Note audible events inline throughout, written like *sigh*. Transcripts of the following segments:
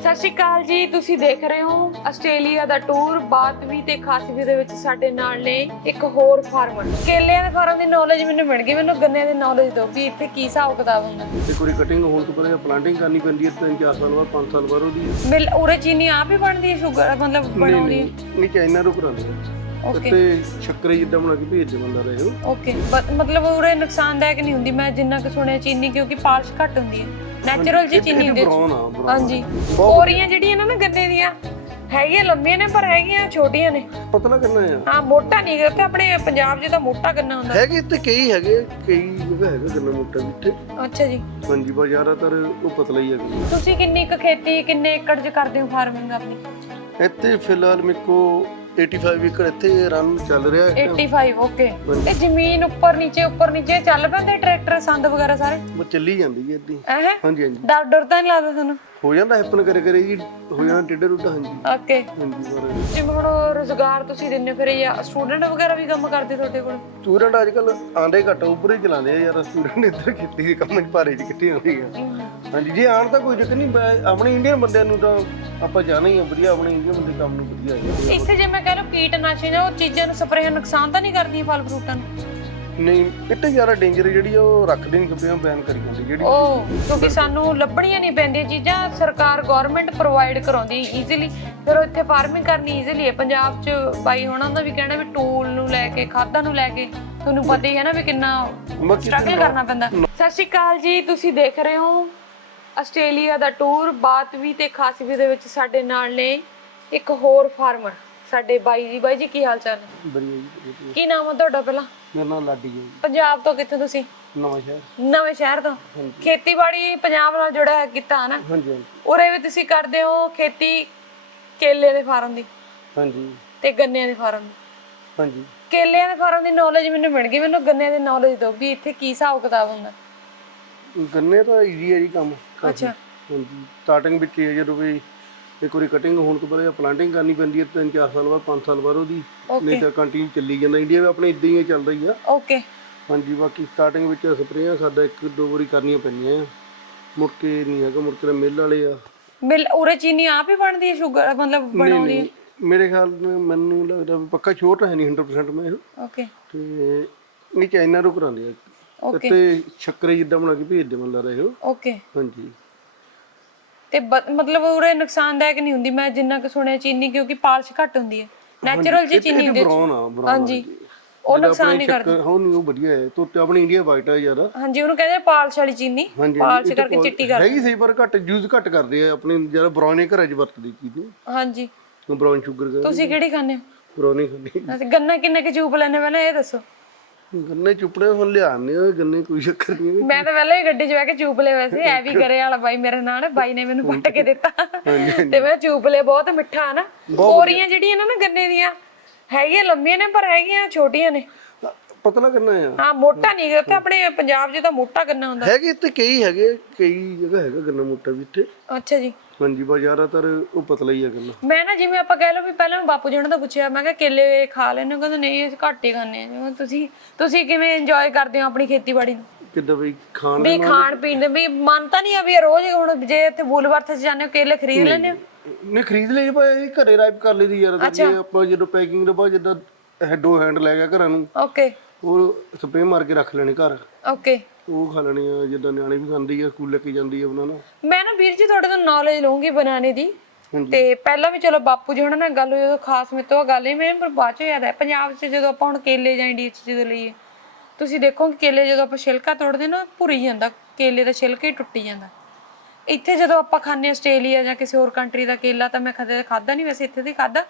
ਸਤਿ ਸ਼੍ਰੀ ਅਕਾਲ ਜੀ ਤੁਸੀਂ ਦੇਖ ਰਹੇ ਹੋ ਆਸਟ੍ਰੇਲੀਆ ਦਾ ਟੂਰ ਬਾਤਵੀ ਤੇ ਖਾਸਵੀ ਦੇ ਵਿੱਚ ਸਾਡੇ ਨਾਲ ਨੇ ਇੱਕ ਹੋਰ ਫਾਰਮਰ। ਕੇਲਿਆਂ ਦੇ ਫਾਰਮ ਦੀ ਨੌਲੇਜ ਮੈਨੂੰ ਮਿਲ ਗਈ ਮੈਨੂੰ ਗੰਨੇ ਦੀ ਨੌਲੇਜ ਦਿਓ ਵੀ ਇੱਥੇ ਕੀ ਹਿਸਾਬ ਕਿਤਾਬ ਹੁੰਦਾ। ਇੱਕ ਵਾਰੀ ਕਟਿੰਗ ਹੋਣ ਤੋਂ ਪਹਿਲਾਂ ਪਲਾਂਟਿੰਗ ਕਰਨੀ ਪੈਂਦੀ ਹੈ ਤਿੰਨ ਚਾਰ ਸਾਲ ਬਾਅਦ ਪੰਜ ਸਾਲ ਬਾਅਦ ਉਹਦੀ ਮਿਲ ਉਰੇ ਚੀਨੀ ਆਪ ਹੀ ਬਣਦੀ ਹੈ ਸ਼ੂਗਰ ਮਤਲਬ ਬਣਾਉਂਦੀ ਹੈ? ਨਹੀਂ ਚਾਈਨਾ ਤੋਂ ਕਰਾਉਂਦੇ ਆ। ਓਕੇ ਤੇ ਸ਼ੱਕਰੇ ਜਿੱਦਾਂ ਬਣਾ ਕੇ ਭੇਜਦੇ ਬੰਦਾ ਰਹੇ ਉਹ। ਓਕੇ ਮਤਲਬ ਉਰੇ ਨੁਕਸਾਨਦਾਇਕ ਨਹੀਂ ਹੁੰਦੀ ਮੈਂ ਜਿੰਨਾ ਕੁ ਸੁਣਿਆ ਚੀਨੀ ਕਿਉਂਕਿ ਪਾਲਿਸ਼ ਘੱਟ ਹੁੰਦੀ ਹੈ। ਨੈਚੁਰਲ ਜੀ ਚੀਨੀ ਹੁੰਦੀ ਹੈ। ਬਰਾਉਨ ਆ brown। ਹਾਂਜੀ। ਕੋਰੀਆਂ ਜਿਹੜੀਆਂ ਨਾ ਨਾ ਗੰਨੇ ਦੀਆਂ ਹੈਗੀਆਂ ਲੰਮੀਆਂ ਨੇ ਪਰ ਹੈਗੀਆਂ ਛੋਟੀਆਂ ਨੇ। ਪਤਲਾ ਕਰਨਾ ਆ। ਹਾਂ ਮੋਟਾ ਨਹੀਂ ਉੱਥੇ ਆਪਣੇ ਪੰਜਾਬ 'ਚ ਤਾਂ ਮੋਟਾ ਗੰਨਾ ਹੁੰਦਾ। ਹੈਗੇ ਤੇ ਕਈ ਹੈਗੇ ਕਈ ਜਗ੍ਹਾ ਹੈਗਾ ਗੰਨਾ ਮੋਟਾ ਵੀ ਇੱਥੇ। ਅੱਛਾ ਜੀ। ਹਾਂਜੀ ਪਰ ਜ਼ਿਆਦਾਤਰ ਉਹ ਪਤਲਾ ਹੀ ਹੈਗਾ ਤੁਸੀਂ ਕਿੰਨੀ ਕੁ ਖੇਤੀ ਕਿੰਨੇ ਏਕੜ 'ਚ ਕਰਦੇ ਹੋ ਫਾਰਮਿੰਗ ਆਪਣੀ? ਇੱਥੇ ਫਿਲਹਾਲ ਮੇਰੇ ਕੋ 85 ਏਕੜ ਇੱਥੇ ਰਨ ਚੱਲ ਰਿਹਾ ਹੈ। 85 ਓਕੇ ਇਹ ਜ਼ਮੀਨ ਉੱਪਰ ਨੀਚੇ ਉੱਪਰ ਨੀਚੇ ਚੱਲ ਪੈਂਦੇ ਟਰੈਕਟਰ ਸੰਦ ਵਗੈਰਾ ਸਾਰੇ? ਉਹ ਚੱਲੀ ਜਾਂਦੀ ਹੈ ਇੱਦਾਂ। ਐਹ ਹਾਂਜੀ ਹਾਂਜੀ। ਡਰ ਡਰ ਤਾਂ ਨਹੀਂ ਲੱਗਦਾ ਤੁਹਾਨੂੰ? ਹੋ ਜਾਂਦਾ ਹੈਪਨ ਕਰੇ ਕਰੇ ਜੀ ਹੋ ਜਾਂਦਾ ਟੁੱਡਾ ਹਾਂਜੀ। ਓਕੇ। ਹਾਂਜੀ ਪਰ ਜਿਵੇਂ ਹੁਣ ਰੋਜ਼ਗਾਰ ਤੁਸੀਂ ਦਿੰਦੇ ਹੋ ਫਿਰ ਇਹ ਸਟੂਡੈਂਟ ਵਗੈਰਾ ਵੀ ਕੰਮ ਕਰਦੇ ਤੁਹਾਡੇ ਕੋਲ? ਸਟੂਡੈਂਟ ਅੱਜ ਕੱਲ ਆਂਦੇ ਘੱਟ ਉੱਪਰ ਹੀ ਚਲਾਉਂਦੇ ਆ ਯਾਰ ਸਟੂਡੈਂਟ ਇੱਧਰ ਖੇਤੀ ਦੇ ਕੰਮ 'ਚ ਭਾਰੇ 'ਚ ਇਕੱਠੇ ਹੁੰਦੇ ਆ ਹਾਂਜੀ ਜੇ ਆਣ ਤਾਂ ਕੋਈ ਦਿੱਕਤ ਨਹੀਂ ਮੈਂ- ਆਪਣੇ ਇੰਡੀਅਨ ਬੰਦਿਆਂ ਨੂੰ ਤਾਂ ਆਪਾਂ ਜਾਣਾ ਹੀ ਆ ਵਧੀਆ ਆਪਣੇ ਇੰਡੀਅਨ ਬੰਦੇ ਕੰਮ ਨੂੰ ਵਧੀਆ ਹੈ ਇੱਥੇ ਜੇ ਮੈਂ ਕਹ ਲਓ ਕੀਟਨਾਸ਼ਕ ਨੇ ਉਹ ਚੀਜ਼ਾਂ ਨੂੰ ਸਪਰੇਅ ਨੁਕਸਾਨ ਤਾਂ ਨਹੀਂ ਕਰਦੀਆਂ ਫਲ ਫਰੂਟਾਂ ਨੂੰ? ਨਹੀਂ ਇੱਥੇ ਜ਼ਿਆਦਾ ਡੇਂਜਰ ਜਿਹੜੀ ਆ ਉਹ ਰੱਖਦੇ ਨਹੀਂ ਸਪਰੇਆਂ ਬੈਨ ਕਰੀ ਜਾਂਦੀ ਜਿਹੜੀ ਉਹ ਕਿਉਂਕਿ ਸਾਨੂੰ ਲੱਭਣੀਆਂ ਨਹੀਂ ਪੈਂਦੀਆਂ ਚੀਜ਼ਾਂ ਸਰਕਾਰ ਗਵਰਨਮੈਂਟ ਪ੍ਰੋਵਾਈਡ ਕਰਾਉਂਦੀ ਈਜ਼ੀਲੀ ਫਿਰ ਇੱਥੇ ਫਾਰਮਿੰਗ ਕਰਨੀ ਈਜ਼ੀਲੀ ਹੈ। ਪੰਜਾਬ 'ਚ ਬਾਈ ਹੋਣਾ ਦਾ ਵੀ ਕਹਿਣਾ ਵੀ ਟੂਲ ਨੂੰ ਲੈ ਕੇ ਖਾਦਾਂ ਨੂੰ ਲੈ ਕੇ ਤੁਹਾਨੂੰ ਪਤਾ ਹੀ ਹੈ ਨਾ ਵੀ ਕਿੰਨਾ ਸਟਰਗਲ ਕਰਨਾ ਪੈਂਦਾ। ਸਤਿ ਸ਼੍ਰੀ ਅਕਾਲ ਜੀ ਤੁਸੀਂ ਦੇਖ ਰਹੇ ਹੋ ਆਸਟ੍ਰੇਲੀਆ ਦਾ ਟੂਰ ਬਾਤਵੀ ਤੇ ਖਾਸਵੀ ਦੇ ਵਿੱਚ ਸਾਡੇ ਨਾਲ ਨੇ ਇੱਕ ਹੋਰ ਫਾਰਮਰ ਸਾਡੇ ਬਾਈ ਜੀ ਬਾਈ ਜੀ ਕੀ ਹਾਲ ਚਾਲ ਵਧੀਆ। ਕੀ ਨਾਮ ਹੈ ਤੁਹਾਡਾ ਪਹਿਲਾਂ? ਮੇਰਾ ਨਾਮ ਲਾਡੀ ਹੈ ਜੀ, ਪੰਜਾਬ ਤੋਂ ਕਿੱਥੇ ਤੁਸੀਂ? ਨਵਾਂ ਸ਼ਹਿਰ। ਨਵੇਂ ਸ਼ਹਿਰ ਤੋਂ? ਖੇਤੀਬਾੜੀ ਪੰਜਾਬ ਨਾਲ ਜੁੜਿਆ ਕੀਤਾ ਹੈ ਨਾ? ਹਾਂਜੀ ਹਾਂਜੀ। ਉਰੇ ਵੀ ਤੁਸੀਂ ਕਰਦੇ ਹੋ ਖੇਤੀ ਕੇਲੇ ਦੇ ਫਾਰਮ ਦੀ? ਹਾਂਜੀ। ਤੇ ਗੰਨਿਆਂ ਦੇ ਫਾਰਮ ਦੀ? ਹਾਂਜੀ। ਕੇਲਿਆਂ ਦੇ ਫਾਰਮ ਦੀ ਨੌਲੇਜ ਮੈਨੂੰ ਮਿਲ ਗਈ। ਮੈਨੂੰ ਗੰਨਿਆਂ ਦੀ ਨੌਲੇਜ ਦਿਓ ਵੀ ਇੱਥੇ ਕੀ ਹਿਸਾਬ ਕਿਤਾਬ ਹੁੰਦਾ। ਗੰਨੇ ਤਾਂ ਈਜ਼ੀ ਹੈ ਜੀ ਕੰਮ। ਕਾਫੀ। ਅੱਛਾ। ਹਾਂਜੀ। ਸਟਾਰਟਿੰਗ ਵਿੱਚ ਹੀ ਹੈ ਜਦੋਂ ਵੀ ਇੱਕ ਵਾਰੀ ਕਟਿੰਗ ਹੋਣ ਤੋਂ ਪਹਿਲਾਂ ਪਲਾਂਟਿੰਗ ਕਰਨੀ ਪੈਂਦੀ ਹੈ ਤਿੰਨ ਚਾਰ ਸਾਲ ਬਾਅਦ ਪੰਜ ਸਾਲ ਬਾਅਦ ਉਹਦੀ ਨਹੀਂ ਤਾਂ ਕੰਟੀਨਿਊ ਚੱਲੀ ਜਾਂਦਾ। ਇੰਡੀਆ ਵੀ ਆਪਣੇ ਇਦਾਂ ਹੀ ਚੱਲਦਾ ਹੀ ਆ। ਓਕੇ ਹਾਂਜੀ ਬਾਕੀ ਸਟਾਰਟਿੰਗ ਵਿੱਚ ਸਪਰੇਆਂ ਸਾਡਾ ਇੱਕ ਦੋ ਵਾਰੀ ਕਰਨੀਆਂ ਪੈਂਦੀਆਂ ਆ। ਮੁੜ ਕੇ ਨਹੀਂ ਹੈਗਾ ਮੁੜ ਕੇ ਮਿੱਲ ਵਾਲੇ ਆ। ਮਿਲ ਉਰੇ ਚੀਨੀ ਆਪ ਹੀ ਬਣਦੀ ਹੈ ਸ਼ੂਗਰ ਮਤਲਬ ਬਣਾਉਂਦੀ ਹੈ? ਮੇਰੇ ਖਿਆਲ ਨਾਲ ਮੈਨੂੰ ਲੱਗਦਾ ਵੀ ਪੱਕਾ ਤਾਂ ਹੈ ਨਹੀਂ 100% ਮੈਂ। ਇਹ। ਓਕੇ ਤੇ ਨਹੀਂ ਚਾਈਨਾ ਤੋਂ ਕਰਾਉਂਦੇ ਆ। ਓਕੇ ਤੇ ਸ਼ੱਕਰੇ ਜਿੱਦਾਂ ਬਣਾ ਕੇ ਭੇਜਦੇ ਬੰਦਾ ਰਹੇ ਉਹ ਓਕੇ ਹਾਂਜੀ। ਤੇ ਬ- ਮਤਲਬ ਉਰੇ ਨੁਕਸਾਨਦਾਇਕ ਨਹੀਂ ਹੁੰਦੀ ਮੈਂ ਜਿੰਨਾ ਕੁ ਸੁਣਿਆ ਚੀਨੀ ਕਿਉਂਕਿ ਪਾਲਿਸ਼ ਘੱਟ ਹੁੰਦੀ ਹੈ। ਨੈਚੁਰਲ ਜੀ ਚੀਨੀ ਹੁੰਦੀ ਹੈ। ਬਰਾਉਨ ਆ brown ਹਾਂਜੀ ਉਹ ਨੁਕਸਾਨ ਨਹੀਂ ਕਰਦੀ। ਹੋ ਨਹੀਂ ਉਹ ਵਧੀਆ ਹੈ। ਤੋਂ ਤੇ ਆਪਣੀ ਇੰਡੀਆ ਵਾਈਟ ਆ ਜ਼ਿਆਦਾ। ਹਾਂਜੀ ਉਹਨੂੰ ਕਹਿੰਦੇ ਪਾਲਿਸ਼ ਵਾਲੀ ਚੀਨੀ। ਹਾਂਜੀ ਪਾਲਿਸ਼ ਕਰਕੇ ਚਿੱਟੀ ਕਰ ਹੈਗੀ ਸਹੀ ਪਰ ਘੱਟ ਯੂਜ਼ ਘੱਟ ਕਰਦੇ ਆ। ਆਪਣੇ ਜਿਹੜਾ ਬਰਾਉਨ ਘਰਾਂ 'ਚ ਵਰਤਦੀ ਚੀਜ਼ ਹਾਂਜੀ। ਬਰਾਉਨ ਸ਼ੂਗਰ ਤੁਸੀਂ ਕਿਹੜੀ ਖਾਂਦੇ ਹੋ? ਬਰਾਉਨ ਹੀ ਖਾਂਦੀ। ਤੇ ਗੰਨਾ ਕਿੰਨੇ ਕੁ ਚੂਪ ਲੈਣੇ ਪਹਿਲਾਂ ਇਹ ਦੱਸੋ। ਗੰਨੇ ਚੁੱਪੜੇ ਹੁਣ ਲਿਆਣੇ ਆ ਗੰਨੇ ਕੋਈ ਚੱਕਰ ਨਹੀਂ ਮੈਂ ਤਾਂ ਪਹਿਲਾਂ ਹੀ ਗੱਡੀ 'ਚ ਬਹਿ ਕੇ ਚੂਪ ਲਏ ਵੈਸੇ ਐ ਵੀ ਕਰੇ ਵਾਲਾ ਬਾਈ ਮੇਰੇ ਨਾਲ ਬਾਈ ਨੇ ਮੈਨੂੰ ਪੱਟ ਕੇ ਦਿੱਤਾ। ਤੇ ਮੈਂ ਚੂਪ ਲਏ ਬਹੁਤ ਮਿੱਠਾ ਨਾ। ਕੋਰੀਆਂ ਜਿਹੜੀਆਂ ਨਾ ਨਾ ਗੰਨੇ ਦੀਆਂ ਹੈਗੀਆਂ ਲੰਮੀਆਂ ਨੇ ਪਰ ਹੈਗੀਆਂ ਛੋਟੀਆਂ ਨੇ। ਪਤਲਾ ਕਰਨਾ ਆ। ਹਾਂ ਮੋਟਾ ਨਹੀਂ ਉੱਥੇ ਆਪਣੇ ਪੰਜਾਬ 'ਚ ਤਾਂ ਮੋਟਾ ਗੰਨਾ ਹੁੰਦਾ। ਹੈਗੇ ਤੇ ਕਈ ਹੈਗੇ ਕਈ ਜਗ੍ਹਾ ਹੈਗਾ ਗੰਨਾ ਮੋਟਾ ਵੀ ਇੱਥੇ। ਅੱਛਾ ਜੀ। ਹਾਂਜੀ ਪਰ ਜ਼ਿਆਦਾਤਰ ਉਹ ਪਤਲਾ ਹੀ ਆ ਗੰਨਾ ਮੈਂ ਨਾ ਜਿਵੇਂ ਆਪਾਂ ਕਹਿ ਲਓ ਵੀ ਪਹਿਲਾਂ ਮੈਂ ਬਾਪੂ ਜੀ ਉਹਨਾਂ ਤੋਂ ਪੁੱਛਿਆ ਮੈਂ ਕਿਹਾ ਕੇਲੇ ਖਾ ਲੈਣੇ ਕਹਿੰਦੇ ਨਹੀਂ ਅਸੀਂ ਘੱਟ ਹੀ ਖਾਂਦੇ ਆ ਜਿਵੇਂ ਤੁਸੀਂ ਤੁਸੀਂ ਕਿਵੇਂ ਇੰਜੋਏ ਕਰਦੇ ਹੋ ਆਪਣੀ ਖੇਤੀਬਾੜੀ ਨੂੰ? ਕਿੱਦਾਂ ਬਈ ਖਾਣ ਵੀ ਖਾਣ ਪੀਣ ਦੇ ਵੀ ਮਨ ਤਾਂ ਨਹੀਂ ਆ ਵੀ ਇਹ ਰੋਜ਼ ਹੁਣ ਜੇ ਇੱਥੇ ਬੂਲਵਰਥ 'ਚ ਜਾਂਦੇ ਹੋ ਕੇਲੇ ਖਰੀਦ ਲੈਂਦੇ ਹੋ? ਨੇ ਖਰੀਦ ਲਈ ਭਾਈ ਘਰੇ ਰਾਈਪ ਕਰ ਲਈਦੀ ਯਾਰ। ਤੇ ਜੇ ਆਪਾਂ ਜਦੋਂ ਪੈਕਿੰਗ ਦੇ ਬਾਅਦ ਜਿੱਦਾਂ ਹੈਡੋ ਹੈਂਡ ਲੈ ਗਿਆ ਘਰਾਂ ਨੂੰ ਓਕੇ। ਉਹ ਸਪਰੇਅ ਮਾਰ ਕੇ ਰੱਖ ਲੈਣੇ ਘਰ। ਓਕੇ। ਉਹ ਖਾ ਲੈਣੇ ਆ ਜਿੱਦਾਂ ਨਿਆਣੇ ਵੀ ਖਾਂਦੀ ਆ ਸਕੂਲ ਲੈ ਕੇ ਜਾਂਦੀ ਆ ਉਹਨਾਂ ਨੂੰ। ਮੈਂ ਨਾ ਵੀਰ ਜੀ ਤੁਹਾਡੇ ਤੋਂ ਨੌਲੇਜ ਲਵਾਂਗੀ ਬਣਾਉਣੇ ਦੀ। ਹਾਂਜੀ। ਤੇ ਪਹਿਲਾਂ ਵੀ ਚਲੋ ਬਾਪੂ ਜੀ ਉਹਨਾਂ ਨਾਲ ਗੱਲ ਹੋਈ ਉਦੋਂ ਖਾਸ ਮੇਰੇ ਤੋਂ ਗੱਲ ਹੀ ਮੈਨੂੰ ਪਰ ਬਾਅਦ ਚੋਂ ਯਾਦ ਹੈ ਪੰਜਾਬ 'ਚ ਜਦੋਂ ਆਪਾਂ ਹੁਣ ਕੇਲੇ ਜਾਂ ਇੰਡੀਆ 'ਚ ਜਦੋਂ ਲਈਏ ਤੁਸੀਂ ਦੇਖੋ ਕਿ ਕੇਲੇ ਜਦੋਂ ਆਪਾਂ ਛਿਲਕਾ ਤੋੜਦੇ ਨਾ ਭੁਰੀ ਜਾਂਦਾ ਕੇਲੇ ਦਾ ਛਿਲਕਾ ਹੀ ਟੁੱਟੀ ਜਾਂਦਾ। ਇੱਥੇ ਜਦੋਂ ਆਪਾਂ ਖਾਂਦੇ ਹਾਂ ਆਸਟ੍ਰੇਲੀਆ ਜਾਂ ਕਿਸੇ ਹੋਰ ਕੰਟਰੀ ਦਾ ਕੇਲਾ ਤਾਂ ਮੈਂ ਕਦੇ ਖਾਦਾ ਨਹੀਂ ਵੈਸੇ ਇੱਥੇ ਦੀ ਖਾਦਾ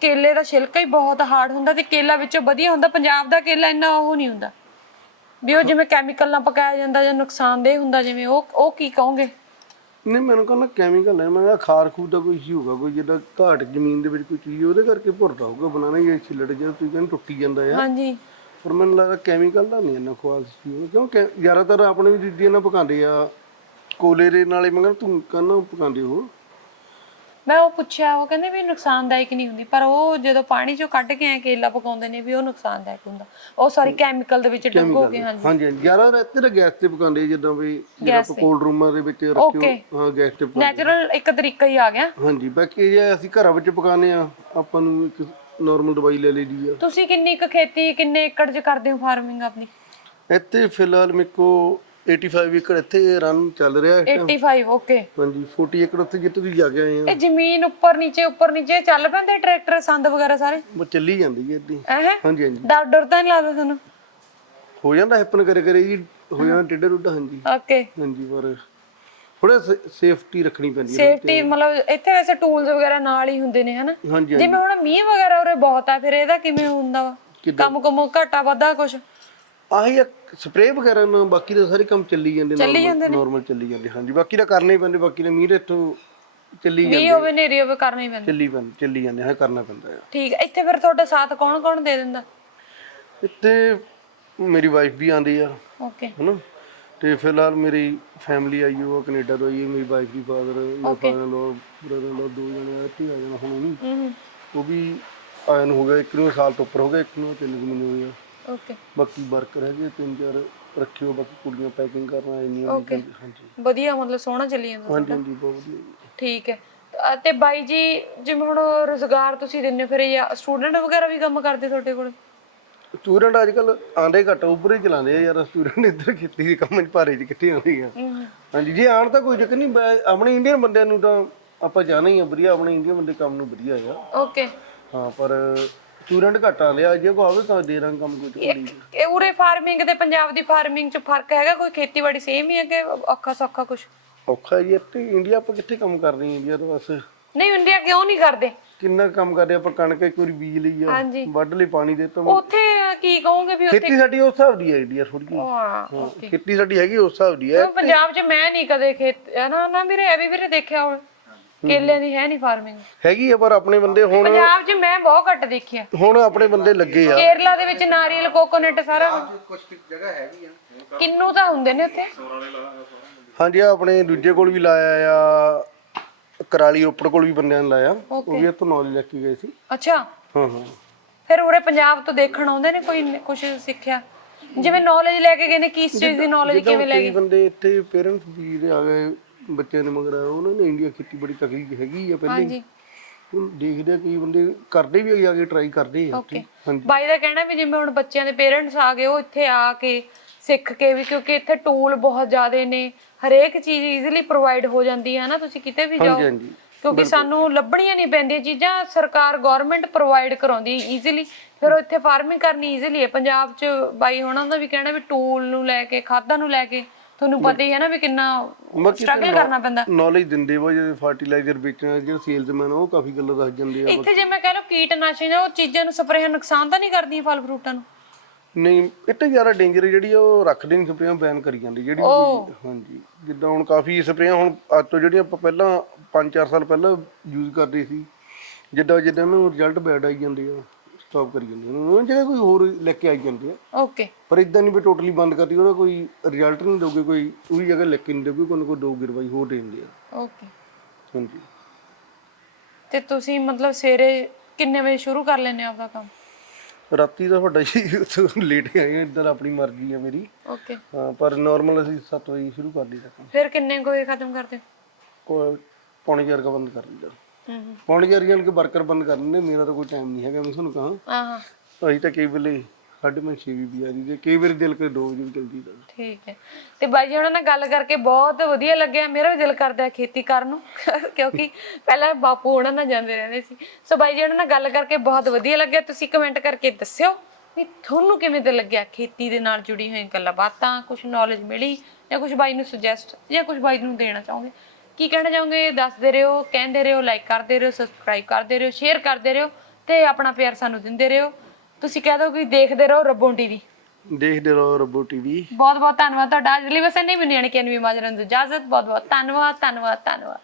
ਕੇਲੇ ਦਾ ਛਿਲਕਾ ਹੀ ਬਹੁਤ ਹਾਰਡ ਹੁੰਦਾ ਤੇ ਕੇਲਾ ਵਿੱਚੋਂ ਵਧੀਆ ਹੁੰਦਾ ਪੰਜਾਬ ਦਾ ਕੇਲਾ ਇੰਨਾ ਉਹ ਨਹੀਂ ਹੁੰਦਾ। ਵੀ ਉਹ ਜਿਵੇਂ ਕੈਮੀਕਲ ਨਾਲ ਪਕਾਇਆ ਜਾਂਦਾ ਜਾਂ ਨੁਕਸਾਨਦੇਹ ਹੁੰਦਾ ਜਿਵੇਂ ਉਹ ਉਹ ਕੀ ਕਹੋਗੇ? ਨਹੀਂ ਮੈਨੂੰ ਕਹਿੰਦਾ ਕੈਮੀਕਲ ਹੈ ਮੈਂ ਕਿਹਾ ਖਾਰ ਖੂਦ ਦਾ ਕੋਈ ਇਸ਼ੂ ਹੋਊਗਾ ਕੋਈ ਜਿੱਦਾਂ ਘਾਟ ਜ਼ਮੀਨ ਦੇ ਵਿੱਚ ਕੋਈ ਚੀਜ਼ ਉਹਦੇ ਕਰਕੇ ਭੁਰਦਾ ਹੋਊਗਾ ਬਣਾਣਾ ਇਹ ਛਿੱਲੜ ਜਿਹਾ ਤੁਸੀਂ ਕਹਿੰਦੇ ਟੁੱਟੀ ਜਾਂਦਾ ਆ। ਹਾਂਜੀ। ਪਰ ਮੈਨੂੰ ਲੱਗਦਾ ਕੈਮੀਕਲ ਦਾ ਨਹੀਂ ਇੰਨਾ ਖਵਾਸ ਸੀ ਕਿਉਂਕਿ ਜ਼ਿਆਦਾਤਰ ਆਪਣੇ ਵੀ ਦੀਦੀਆਂ ਨਾਲ ਪਕਾਉਂਦੇ ਆ ਕੋਲੇ ਦੇ ਨਾਲੇ ਮੈਂ ਕਹਿੰਦਾ ਤੂੰ ਕਹਿੰਦਾ ਪਕਾਉਂਦੇ ਉਹ। ਮੈਂ ਉਹ ਪੁੱਛਿਆ ਉਹ ਕਹਿੰਦੇ ਵੀ ਨੁਕਸਾਨਦਾਇਕ ਨਹੀਂ ਹੁੰਦੀ ਪਰ ਉਹ ਜਦੋਂ ਪਾਣੀ ਚੋਂ ਕੱਢ ਕੇ ਐ ਕੇਲਾ ਪਕਾਉਂਦੇ ਨੇ ਵੀ ਉਹ ਨੁਕਸਾਨਦਾਇਕ ਹੁੰਦਾ। ਉਹ ਸਾਰੀ ਕੈਮੀਕਲ ਦੇ ਵਿੱਚ ਡੁੱਬੋ ਕੇ ਹਾਂਜੀ। ਹਾਂਜੀ ਹਾਂਜੀ। ਜ਼ਿਆਦਾ ਰਹਿਤੇ ਤਾਂ ਗੈਸ ਤੇ ਪਕਾਉਂਦੇ ਜਿੱਦਾਂ ਵੀ ਜਿਹੜਾ ਕੋਲਡ ਰੂਮਾਂ ਦੇ ਵਿੱਚ ਰੱਖਿਓ. ਹਾਂ ਗੈਸ ਤੇ ਨੈਚੁਰਲ ਇੱਕ ਤਰੀਕਾ ਹੀ ਆ ਗਿਆ। ਹਾਂਜੀ ਬਾਕੀ ਜੇ ਅਸੀਂ ਘਰਾਂ ਵਿੱਚ ਪਕਾਉਂਦੇ ਆ ਆਪਾਂ ਨੂੰ ਇੱਕ ਨਾਰਮਲ ਦਵਾਈ ਲੈ ਲਈਦੀ ਆ। ਤੁਸੀਂ ਕਿੰਨੀ ਕੁ ਖੇਤੀ ਕਿੰਨੇ ਏਕੜ 'ਚ ਕਰਦੇ ਹੋ ਫਾਰਮਿੰਗ ਆਪਣੀ? ਇੱਥੇ ਫਿਲਹਾਲ ਮੇਰੇ ਕੋ 85 ਏਕੜ ਇੱਥੇ ਰਨ ਚੱਲ ਰਿਹਾ ਹੈ। 85 ਓਕੇ ਹਾਂਜੀ 40 ਏਕੜ ਉੱਥੇ ਜਿੱਥੇ ਤੁਸੀਂ ਜਾ ਕੇ ਆਏ ਆ ਇਹ ਜ਼ਮੀਨ ਉੱਪਰ ਨੀਚੇ ਉੱਪਰ ਨੀਚੇ ਚੱਲ ਪੈਂਦੇ ਟਰੈਕਟਰ ਸੰਦ ਵਗੈਰਾ ਸਾਰੇ? ਉਹ ਚੱਲੀ ਜਾਂਦੀ ਹੈ। ਐਹ ਹਾਂਜੀ ਹਾਂਜੀ। ਡਰ ਡਰ ਤਾਂ ਨਹੀਂ ਲੱਗਦਾ ਤੁਹਾਨੂੰ? ਹੋ ਜਾਂਦਾ ਹੈਪਨ ਕਰੇ ਕਰੇ ਜੀ ਹੋ ਜਾਂਦਾ ਟੇਡਾ ਟੁੱਡਾ ਹਾਂਜੀ। ਓਕੇ ਹਾਂਜੀ ਪਰ ਥੋੜਾ ਸੇਫਟੀ ਰੱਖਣੀ ਪੈਂਦੀ ਹੈ ਸੇਫਟੀ ਮਤਲਬ ਇੱਥੇ ਵੈਸੇ ਟੂਲਸ ਵਗੈਰਾ ਨਾਲ ਹੀ ਹੁੰਦੇ ਨੇ ਹਨਾ? ਹਾਂਜੀ ਜਿਵੇਂ ਹੁਣ ਮੀਂਹ ਵਗੈਰਾ ਉਰੇ ਬਹੁਤ ਆ ਫਿਰ ਇਹਦਾ ਕਿਵੇਂ ਹੁੰਦਾ ਵਾ? ਕੰਮ ਕੁਮ ਘਾਟਾ ਵਾਧਾ ਕੁਛ? ਆਹੀ ਸਪਰੇਅ ਵਗੈਰਾ ਨਾਲ ਬਾਕੀ ਤਾਂ ਸਾਰੇ ਕੰਮ ਚੱਲੀ ਜਾਂਦੇ ਨਾਰਮਲ ਚੱਲੀ ਜਾਂਦੇ ਹਾਂਜੀ। ਬਾਕੀ ਤਾਂ ਕਰਨੇ ਹੀ ਪੈਂਦੇ ਬਾਕੀ ਤਾਂ ਮੀਂਹ ਇੱਥੋਂ ਚੱਲੀ ਜਾਂਦੇ ਮੀਂਹ ਹੋਵੇ ਨੇਰੀ ਹੋਵੇ ਕਰਨਾ ਹੀ ਪੈਂਦਾ। ਚੱਲੀ ਪੈਂਦੇ ਚੱਲੀ ਜਾਂਦੇ ਹਾਂ ਕਰਨਾ ਪੈਂਦਾ ਹੈ ਠੀਕ ਹੈ ਇੱਥੇ ਫਿਰ ਤੁਹਾਡਾ ਸਾਥ ਕੌਣ ਕੌਣ ਦੇ ਦਿੰਦਾ? ਇੱਥੇ ਮੇਰੀ ਵਾਈਫ ਵੀ ਆਂਦੀ ਆ। ਓਕੇ ਹਨਾ? ਤੇ ਫਿਲਹਾਲ ਮੇਰੀ ਫੈਮਿਲੀ ਆਈ ਉਹ ਕੈਨੇਡਾ ਤੋਂ ਆਈ ਹੈ ਮੇਰੀ ਵਾਈਫ ਦੀ ਫਾਦਰ ਮੇਰੇ ਫਾਦਰ ਲੋ ਬ੍ਰਦਰ ਲੋ ਦੋ ਜਣੇ ਇੱਥੇ ਆ ਜਾਣਾ ਹੁਣ ਉਹ ਵੀ ਹੂੰ। ਉਹ ਵੀ ਆਇਆ ਨੂੰ ਹੋ ਗਿਆ ਇੱਕ ਨੂੰ ਸਾਲ ਤੋਂ ਉੱਪਰ ਹੋ ਗਿਆ ਇੱਕ ਨੂੰ ਤਿੰਨ ਕੁ ਮਹੀਨੇ ਹੋਏ ਆ। ਓਕੇ ਬਾਕੀ ਵਰਕਰ ਹੈਗੇ ਤਿੰਨ ਚਾਰ ਰੱਖਿਓ ਬਾਕੀ ਕੁੜੀਆਂ ਪੈਕਿੰਗ ਕਰਨ ਆਈਆਂ Okay. ਹਾਂਜੀ ਵਧੀਆ ਮਤਲਬ ਸੋਹਣਾ ਚੱਲੀ ਜਾਂਦਾ ਹਾਂਜੀ ਹਾਂਜੀ ਬਹੁਤ ਵਧੀਆ ਜੀ। ਠੀਕ ਹੈ। ਅ, ਤੇ ਬਾਈ ਜੀ ਜਿਵੇਂ ਹੁਣ ਰੋਜ਼ਗਾਰ ਤੁਸੀਂ ਹੋ, ਫਿਰ ਜਾਂ ਸਟੂਡੈਂਟ ਵਗੈਰਾ ਵੀ ਕੰਮ ਕਰਦੇ ਤੁਹਾਡੇ ਕੋਲ? ਸਟੂਡੈਂਟ ਅੱਜ ਕੱਲ ਆਂਦੇ ਘੱਟ ਉੱਪਰ ਹੀ ਚਲਾਉਂਦੇ ਆ ਯਾਰ ਸਟੂਡੈਂਟ ਇੱਧਰ ਖੇਤੀ ਦੇ ਕੰਮ 'ਚ ਭਾਰੇ 'ਚ ਕਿੱਥੇ ਆਉਂਦੇ ਆ ਹਾਂਜੀ ਜੇ ਆਣ ਤਾਂ ਕੋਈ ਚੱਕਰ ਨਹੀਂ ਬੈ- ਆਪਣੇ ਇੰਡੀਅਨ ਬੰਦਿਆਂ ਨੂੰ ਤਾਂ ਆਪਾਂ ਜਾਣਾ ਹੀ ਆ ਵਧੀਆ ਆਪਣੇ ਇੰਡੀਅਨ ਬੰਦੇ ਕੰਮ ਨੂੰ ਵਧੀਆ ਆ। ਓਕੇ ਹਾਂ ਪਰ ਸਟੂਡੈਂਟ ਘੱਟ ਆਉਂਦੇ ਆ ਜੇ ਕੋ ਆਵੇ ਤਾਂ ਦੇ ਰਾਂ ਕੰਮ ਚੱਕਰ ਨਹੀਂ। ਇਹ ਉਰੇ ਫਾਰਮਿੰਗ ਤੇ ਪੰਜਾਬ ਦੀ ਫਾਰਮਿੰਗ ਚ ਫ਼ਰਕ ਹੈਗਾ? ਕੋਈ ਖੇਤੀਬਾੜੀ ਸੇਮ ਹੀ ਹੈ ਕਿ ਔਖਾ ਸੌਖਾ ਕੁਝ ਔਖਾ ਜੀ ਇੱਥੇ ਇੰਡੀਆ ਆਪਾਂ ਕਿੱਥੇ ਕੰਮ ਕਰਦੇ ਆ ਇੰਡੀਆ ਤਾਂ ਬਸ। ਨਹੀਂ ਇੰਡੀਆ ਕਿਉਂ ਨਹੀਂ ਕਰਦੇ? ਕਿੰਨਾ ਕੰਮ ਕਰਦੇ ਆਪਾਂ ਕਣਕ ਇੱਕ ਵਾਰੀ ਬੀਜ ਲਈ ਆ ਹਾਂਜੀ। ਵੱਢ ਲਈ ਪਾਣੀ ਦੇ ਤੋਂ ਉੱਥੇ ਕੀ ਕਹੋਗੇ ਵੀ ਉੱਥੇ ਖੇਤੀ ਸਾਡੀ ਉਸ ਹਿਸਾਬ ਦੀ ਹੈ ਇੰਡੀਆ ਥੋੜੀ ਜਿਹੀ। ਹਾਂ ਓਕੇ ਖੇਤੀ ਸਾਡੀ ਹੈਗੀ ਉਸ ਹਿਸਾਬ ਦੀ ਹੈ। ਪੰਜਾਬ ਚ ਮੈਂ ਨਹੀਂ ਕਦੇ ਖੇਤ ਹੈ ਨਾ ਨਾ ਵੀਰੇ ਵੀ ਵੀਰੇ ਦੇਖਿਆ ਹੁਣ ਕੇਲੇ ਦੀ ਹੈ ਨਹੀਂ ਫਾਰਮਿੰਗ ਹੈਗੀ ਆ ਪਰ ਆਪਣੇ ਬੰਦੇ ਹੁਣ ਪੰਜਾਬ ਚ ਮੈਂ ਬਹੁਤ ਘੱਟ ਦੇਖਿਆ ਹੁਣ ਆਪਣੇ ਬੰਦੇ ਲੱਗੇ ਆ। ਕੇਰਲਾ ਦੇ ਵਿੱਚ ਨਾਰੀਅਲ ਕੋਕੋਨਟ ਸਾਰਾ ਕੁਝ ਜਗ੍ਹਾ ਹੈਗੀ ਆ। ਕਿੰਨੂ ਤਾਂ ਹੁੰਦੇ ਨੇ ਉੱਥੇ। ਹਾਂਜੀ ਆ ਆਪਣੇ ਦੂਜੇ ਕੋਲ ਵੀ ਲਾਇਆ ਆ ਕਰਾਲੀ ਰੋਪੜ ਕੋਲ ਵੀ ਬੰਦਿਆਂ ਨੇ ਲਾਇਆ। ਉਹ ਵੀ ਇੱਥੋਂ ਨੌਲੇਜ ਲੈ ਕੇ ਗਏ ਸੀ। ਅੱਛਾ। ਹਾਂ ਹਾਂ। ਫਿਰ ਉਰੇ ਪੰਜਾਬ ਤੋਂ ਦੇਖਣ ਆਉਂਦੇ ਨੇ ਕੋਈ ਕੁਝ ਸਿੱਖਿਆ? ਜਿਵੇਂ ਨੌਲੇਜ ਲੈ ਕੇ ਗਏ ਨੇ ਕਿਸ ਚੀਜ਼ ਦੀ ਨੌਲੇਜ ਕਿਵੇਂ ਲੈ ਕਈ ਬੰਦੇ ਇੱਥੇ ਪੇਰੈਂਟਸ ਵੀ ਆ ਗਏ। ਬੱਚਿਆਂ ਦੇ ਮਗਰ ਉਹਨਾਂ ਨੇ ਇੰਡੀਆ ਖੇਤੀ ਬੜੀ ਤਕੜੀ ਹੈਗੀ ਆ ਪਹਿਲੇ। ਹਾਂਜੀ। ਹੁਣ ਦੇਖਦੇ ਆ ਕਈ ਬੰਦੇ ਕਰਦੇ ਵੀ ਆ ਕੇ ਟਰਾਈ ਕਰਦੇ ਆ। ਓਕੇ ਹਾਂਜੀ। ਬਾਈ ਦਾ ਕਹਿਣਾ ਵੀ ਜਿਵੇਂ ਹੁਣ ਬੱਚਿਆਂ ਦੇ ਪੇਰੈਂਟਸ ਆ ਗਏ ਉਹ ਇੱਥੇ ਆ ਕੇ ਸਿੱਖ ਕੇ ਵੀ ਕਿਉਂਕਿ ਇੱਥੇ ਟੂਲ ਬਹੁਤ ਜ਼ਿਆਦੇ ਨੇ। ਹਰੇਕ ਚੀਜ਼ ਈਜ਼ੀਲੀ ਪ੍ਰੋਵਾਈਡ ਹੋ ਜਾਂਦੀ ਹੈ ਨਾ ਤੁਸੀਂ ਕਿਤੇ ਵੀ ਜਾਓ। ਹਾਂਜੀ। ਹਾਂਜੀ ਕਿਉਂਕਿ ਸਾਨੂੰ ਲੱਭਣੀਆਂ ਨਹੀਂ ਪੈਂਦੀਆਂ ਚੀਜ਼ਾਂ ਸਰਕਾਰ ਗਵਰਨਮੈਂਟ ਪ੍ਰੋਵਾਈਡ ਕਰਾਉਂਦੀ ਈਜ਼ੀਲੀ ਫਿਰ ਉਹ ਇੱਥੇ ਫਾਰਮਿੰਗ ਕਰਨੀ ਈਜ਼ੀਲੀ ਹੈ ਪੰਜਾਬ 'ਚ ਬਾਈ ਹੋਣਾ ਦਾ ਵੀ ਕਹਿਣਾ ਵੀ ਟੂਲ ਨੂੰ ਲੈ ਕੇ ਖਾਦਾਂ ਨੂੰ ਲੈ ਕੇ ਤੁਹਾਨੂੰ ਪਤਾ ਹੀ ਹੈ ਨਾ ਵੀ ਕਿੰਨਾ ਸਟਰਗਲ ਕਰਨਾ ਪੈਂਦਾ। ਨੌਲੇਜ ਦਿੰਦੇ ਵਾ ਜਿਹੜੇ ਫਰਟੀਲਾਈਜ਼ਰ ਵੇਚਣ ਜਿਹੜੇ ਸੇਲਜ਼ਮੈਨ ਉਹ ਕਾਫੀ ਗੱਲਾਂ ਦੱਸ ਜਾਂਦੇ ਆ ਇੱਥੇ ਜੇ ਮੈਂ ਕਹ ਲਓ ਕੀਟਨਾਸ਼ਕ ਉਹ ਚੀਜ਼ਾਂ ਨੂੰ ਸਪਰੇਹਾਂ ਨੁਕਸਾਨ ਤਾਂ ਨਹੀਂ ਕਰਦੀਆਂ ਫਲ ਫਰੂਟਾਂ ਨੂੰ? ਨਹੀਂ ਇੱਥੇ ਜ਼ਿਆਦਾ ਡੇਂਜਰ ਜਿਹੜੀ ਉਹ ਰੱਖਦੇ ਨਹੀਂ ਸਪਰੇਆਂ ਬੈਨ ਕਰੀ ਜਾਂਦੀ ਜਿਹੜੀ ਹਾਂਜੀ ਜਿੱਦਾਂ ਹੁਣ ਕਾਫੀ ਸਪਰੇਆਂ ਹੁਣ ਅੱਜ ਤੋਂ ਜਿਹੜੀਆਂ ਆਪਾਂ ਪਹਿਲਾਂ 5-4 ਸਾਲ ਪਹਿਲਾਂ ਯੂਜ਼ ਕਰਦੇ ਸੀ ਜਿੱਦਾਂ ਜਿੱਦਾਂ ਨੂੰ ਰਿਜ਼ਲਟ ਬੈਡ ਆਈ ਜਾਂਦੇ ਆ। ਸਟਾਪ ਕਰੀ ਜਾਂਦੇ ਨੇ। ਉਹਨਾਂ ਜਗ੍ਹਾ ਕੋਈ ਹੋਰ ਲੈ ਕੇ ਆਈ ਜਾਂਦੇ ਆ। ਓਕੇ ਪਰ ਇਦਾਂ ਨਹੀਂ ਵੀ ਟੋਟਲੀ ਬੰਦ ਕਰਦੀ ਉਹਦਾ ਕੋਈ ਰਿਜ਼ਲਟ ਨਹੀਂ ਦੋਗੇ ਕੋਈ ਉਹਦੀ ਜਗ੍ਹਾ ਲੈ ਕੇ ਨਹੀਂ ਦੋਗੇ ਕੋਈ ਨਾ ਕੋਈ ਦੋ ਗਿਰਵਾਈ ਹੋਰ ਦੇ ਦਿੰਦੇ ਆ। ਓਕੇ ਹਾਂਜੀ। ਤੇ ਤੁਸੀਂ ਮਤਲਬ ਸਵੇਰੇ ਕਿੰਨੇ ਵਜੇ ਸ਼ੁਰੂ ਕਰ ਲੈਂਦੇ ਹੋ ਆਪਦਾ ਕੰਮ? ਰਾਤੀ ਦਾ ਤੁਹਾਡਾ ਜੀ *laughs* ਲੇਟ ਆਏ ਇਦਾਂ ਆਪਣੀ ਮਰਜ਼ੀ ਆ ਮੇਰੀ। ਓਕੇ ਹਾਂ ਪਰ ਨਾਰਮਲ ਅਸੀਂ 7 ਵਜੇ ਸ਼ੁਰੂ ਕਰ ਲਈਦਾ ਕੰਮ। ਫਿਰ ਕਿੰਨੇ ਕੁ ਵਜੇ ਖਤਮ ਕਰਦੇ ਹੋ? ਕੋਈ ਪੌਣੇ ਚਾਰ ਕਾ ਬੰਦ ਕਰ ਲਈਦਾ ਪੌਣੇ ਚਾਰ ਜਾਨ ਕੇ ਵਰਕਰ ਬੰਦ ਕਰ ਦਿੰਦੇ ਮੇਰਾ ਤਾਂ ਕੋਈ ਟਾਈਮ ਨਹੀਂ ਹੈਗਾ ਮੈਂ ਤੁਹਾਨੂੰ ਕਹਾਂ। ਹਾਂ ਹਾਂ ਅਸੀਂ ਤਾਂ ਕਈ ਵੇਲੇ ਸਾਢੇ ਪੰਜ ਛੇ ਵੀ ਵੀ ਆ ਜੀ ਕਈ ਵਾਰੀ ਦਿਲ ਕਰੇ 2 ਵਜੇ ਵੀ ਚਲਦੀ ਦਾ। ਠੀਕ ਹੈ। ਤੇ ਬਾਈ ਜੀ ਉਹਨਾਂ ਨਾਲ ਗੱਲ ਕਰਕੇ ਬਹੁਤ ਵਧੀਆ ਲੱਗਿਆ ਮੇਰਾ ਵੀ ਦਿਲ ਕਰਦਾ ਹੈ ਖੇਤੀ ਕਰਨ ਨੂੰ ਕਿਉਂਕਿ ਪਹਿਲਾਂ ਬਾਪੂ ਉਹਨਾਂ ਨਾਲ ਜਾਂਦੇ ਰਹਿੰਦੇ ਸੀ। ਸੋ ਬਾਈ ਜੀ ਉਹਨਾਂ ਨਾਲ ਗੱਲ ਕਰਕੇ ਬਹੁਤ ਵਧੀਆ ਲੱਗਿਆ। ਤੁਸੀਂ ਕਮੈਂਟ ਕਰਕੇ ਦੱਸਿਓ ਵੀ ਤੁਹਾਨੂੰ ਕਿਵੇਂ ਤੇ ਲੱਗਿਆ ਖੇਤੀ ਦੇ ਨਾਲ ਜੁੜੀ ਹੋਈ ਗੱਲਾਂ ਬਾਤਾਂ ਕੁਝ ਨੌਲੇਜ ਮਿਲੀ ਜਾਂ ਕੁਝ ਬਾਈ ਨੂੰ ਸੁਜੈਸਟ ਜਾਂ ਕੁਝ ਬਾਈ ਨੂੰ ਦੇਣਾ ਚਾਹੋਗੇ? ਕੀ ਕਹਿਣਾ ਚਾਹੋਗੇ? ਦੱਸਦੇ ਰਹੋ ਕਹਿੰਦੇ ਰਹੋ ਲਾਈਕ ਕਰਦੇ ਰਹੋ ਸਬਸਕ੍ਰਾਈਬ ਕਰਦੇ ਰਹੋ ਸ਼ੇਅਰ ਕਰਦੇ ਰਹੋ ਤੇ ਆਪਣਾ ਪਿਆਰ ਸਾਨੂੰ ਦਿੰਦੇ ਰਹੋ। ਤੁਸੀਂ ਕਹਿ ਦਿਓ ਕਿ ਦੇਖਦੇ ਰਹੋ ਰੱਬੋਂ ਟੀਵੀ। ਦੇਖਦੇ ਰਹੋ ਰੱਬੋ ਟੀਵੀ। ਬਹੁਤ ਬਹੁਤ ਧੰਨਵਾਦ ਤੁਹਾਡਾ। ਅੱਜ ਲਈ ਬਸ ਇੰਨੇ ਹੀ ਮੈਨੂੰ ਯਾਨੀ ਕਿ ਅਨਵੀ ਮਾਜਰਨ ਦੀ ਇਜਾਜ਼ਤ ਬਹੁਤ ਬਹੁਤ ਧੰਨਵਾਦ ਧੰਨਵਾਦ ਧੰਨਵਾਦ।